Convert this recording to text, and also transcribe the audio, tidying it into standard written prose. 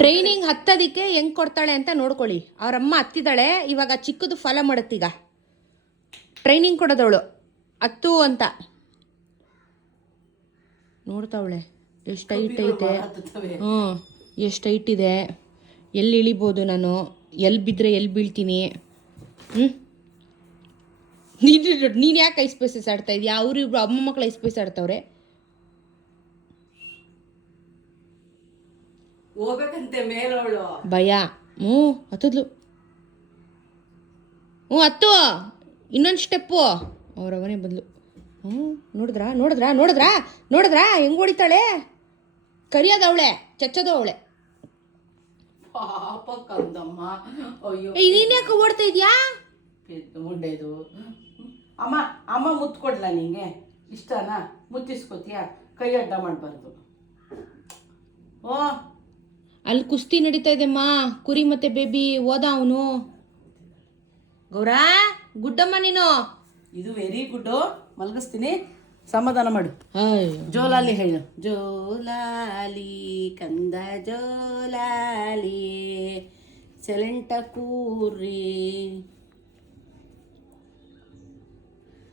Training ಹತ್ತೋದಿಕ್ಕೆ ಹೆಂಗ್ ಕೊಡ್ತಾಳೆ ಅಂತ ನೋಡ್ಕೊಳ್ಳಿ. ಅವ್ರಮ್ಮ ಹತ್ತಿದ್ದಾಳೆ, ಇವಾಗ ಚಿಕ್ಕದು ಫಾಲೋ ಮಾಡುತ್ತೀಗ. ಟ್ರೈನಿಂಗ್ ಕೊಡೋದವಳು ಹತ್ತು ಅಂತ ನೋಡ್ತಾವಳೆ. ಎಷ್ಟು ಹೈಟ್ ಐತೆ, ಎಷ್ಟು ಹೈಟ್ ಇದೆ, ಎಲ್ಲಿ ಇಳಿಬೋದು ನಾನು, ಎಲ್ಲಿ ಬಿದ್ದರೆ ಎಲ್ಲಿ ಬೀಳ್ತೀನಿ. ನೀನು ಯಾಕೆ ಐಸ್ ಪೈಸಸ್ ಆಡ್ತಾ ಇದೀಯಾ? ಅವರು ಇಬ್ರು ಅಮ್ಮ ಮಕ್ಕಳು ಐಸ್ ಪೈಸ್ ಆಡ್ತಾವ್ರೆ. ಹೋಗ್ಬೇಕಂತೆ ಮೇಲವಳು ಭಯ. ಹತ್ತದ್ಲು. ಹತ್ತು, ಇನ್ನೊಂದು ಸ್ಟೆಪ್ಪು. ಅವರವನೇ ಬಂದ್ಲು. ನೋಡಿದ್ರಾ ನೋಡಿದ್ರಾ ನೋಡಿದ್ರಾ ನೋಡಿದ್ರಾ ಹೆಂಗ್ ಹೊಡಿತಾಳೆ? ಕರಿಯೋದವಳೆ, ಚಚ್ಚೋದವಳೆ. ಪಾಪ ಕಂದಮ್ಮ. ಅಯ್ಯೋ ನೀನ್ ಯಾಕೆ ಓಡ್ತಾ ಇದ್ಯಾ? ಮುಂಡೆದು ಅಮ್ಮ ಅಮ್ಮ ಮುತ್ತು ಕೊಡ್ಲಾ ನಿಂಗೆ? ಇಷ್ಟನಾ? ಮುತ್ತಿಸ್ಕೋತೀಯಾ? ಕೈ ಅಡ್ಡ ಮಾಡಬಾರ್ದು. ಅಲ್ಲಿ ಕುಸ್ತಿ ನಡೀತಾ ಇದೆಮ್ಮ, ಕುರಿ ಮತ್ತೆ ಬೇಬಿ. ಓದ ಅವನು. ಗೌರಾ, ಗುಡ್ಡಮ್ಮ ನೀನು. ಇದು ವೆರಿ ಗುಡ್. ಮಲಗಿಸ್ತೀನಿ, ಸಮಾಧಾನ ಮಾಡು. ಜೋಲಾಲಿ ಹೇಳು. ಜೋಲಾಲಿ ಕಂದ ಜೋಲಾಲಿ ಸೆಲೆಂಟ ಕೂರಿ